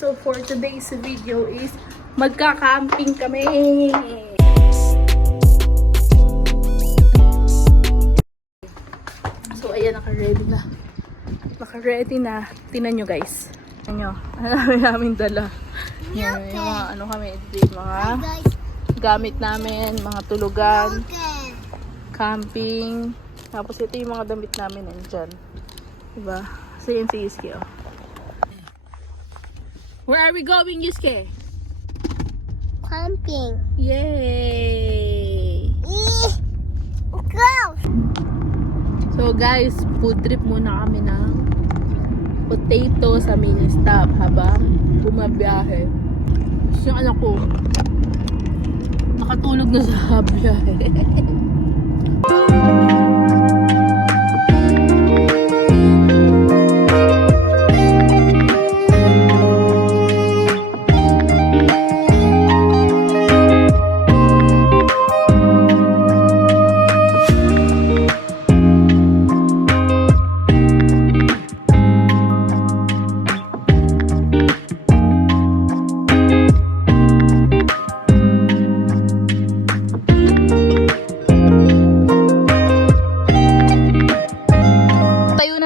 So for today's video is magka-camping kami. So ayan, naka-ready na. Naka-ready na. Tingnan nyo guys. Tingnan nyo. Ano namin dala. Yan, yung mga ano kami, mga gamit namin, mga tulugan, camping. Tapos ito yung mga damit namin nandyan. Diba? So yun si Yusuke, oh. Where are we going, Yusuke? Camping. Yay! Go! So guys, food trip muna kami ng potato sa mini stop habang bumabiyahe. Tapos yung anak ko, nakatulog na sa biyahe.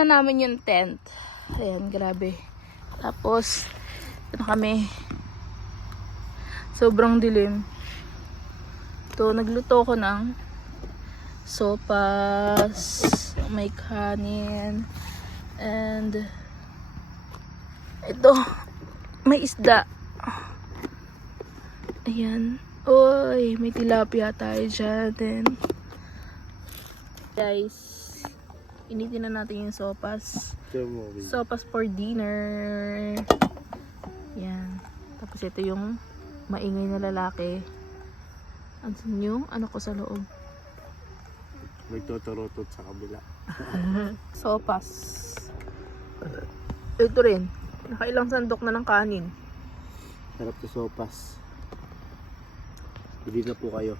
Namin yung tent. Ayan, grabe. Tapos, ano kami, sobrang dilim. Ito, nagluto ko ng sopas, may kanin, and ito, may isda. Ayan. Oy, may tilapia tayo dyan. Guys, initin na natin yung sopas. Sopas for dinner. Yan. Tapos ito yung maingay na lalaki. Ansin yung ano ko sa loob. Nagtotorutot sa kabila. Sopas. Ito rin. Nakailang sandok na ng kanin. Sarap sa sopas. Hindi na po kayo.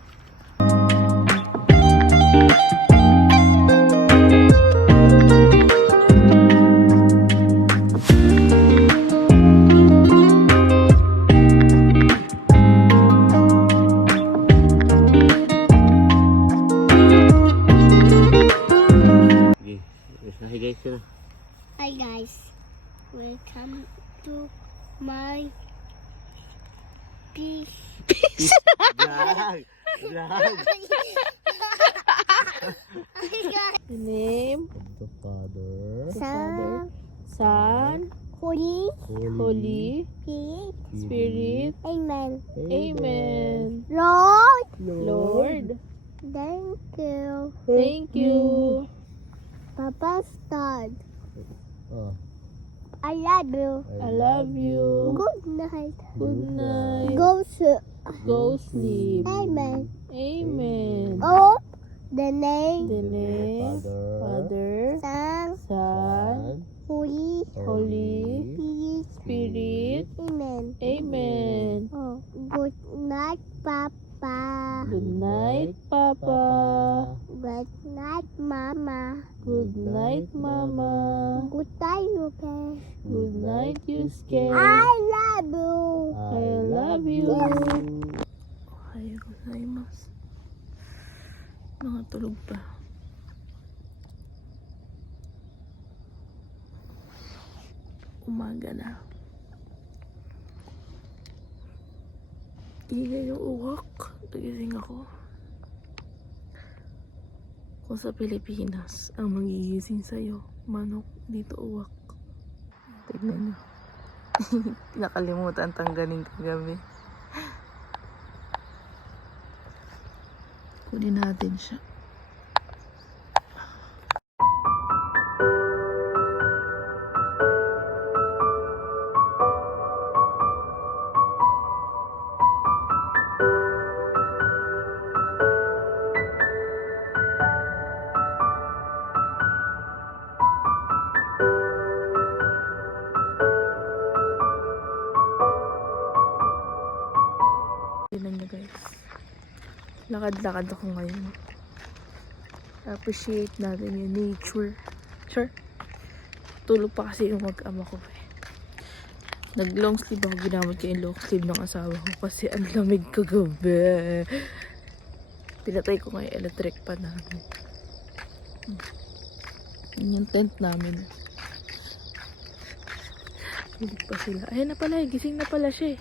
Hi guys, welcome to my beach. Vlog! Vlog! The name, The Father, Son, Holy Holy Spirit. Amen. Amen. Lord, Lord, thank you. thank you. Papa Star, Oh, I love you. I love you. Good night. Good night. Go to Go sleep. Amen. Amen. Oh, the name The name, Father, Son, Son, Holy Holy Spirit. Spirit. Amen. Amen. Oh, good night, Papa. Good night, Papa. Good night, Mama. Good night, Mama. Good night, okay. Good night, Yusuke. I love you. I love you. Ohayou gozaimasu. Mga tulog pa. Umaga na. Ingay yung uwak. Nagising ako. Kung sa Pilipinas, ang magigising sa'yo, manok, dito uwak. Tignan nyo. Nakalimutan tanggalin kagabi. Kunin natin siya. Tignan nyo guys. Lakad-lakad ako ngayon. Appreciate natin yung nature. Sure. Tulog pa kasi yung mag-ama ko eh. Nag-long sleeve ako. Ginamit ko yung long sleeve ng asawa ko kasi ang lamig kagabi. Pinatay ko nga yung electric pan namin. Yun yung tent namin. Hilig pa sila. Ayan na pala, gising na pala siya eh.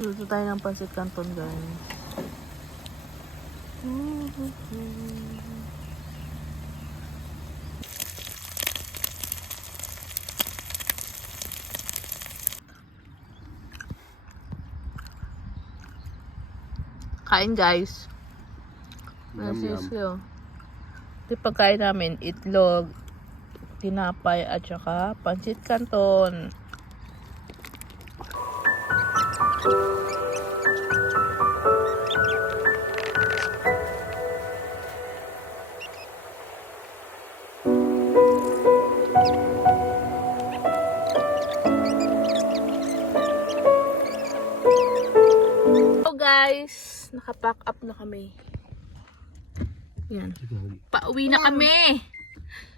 Luto tayo ng pancit canton, guys. Kain, guys. Yum, yum. Ito yung pagkain namin, itlog, tinapay, at saka pancit canton. So guys, nakapack up na kami. Yan. Pauwi na kami.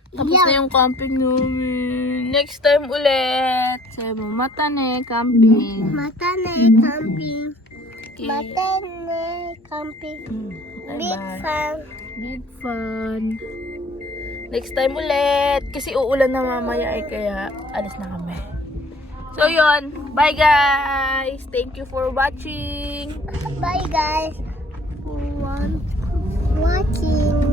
Tapos na yung camping namin. Next time ulit. Sabi mo, Matane camping. Matane camping. Okay. Matane camping. Big Bye-bye. fun. Big fun. Next time ulit. Kasi uulan na mamaya ay kaya alis na kami. So yun. Bye guys. Thank you for watching. Bye guys. Watching.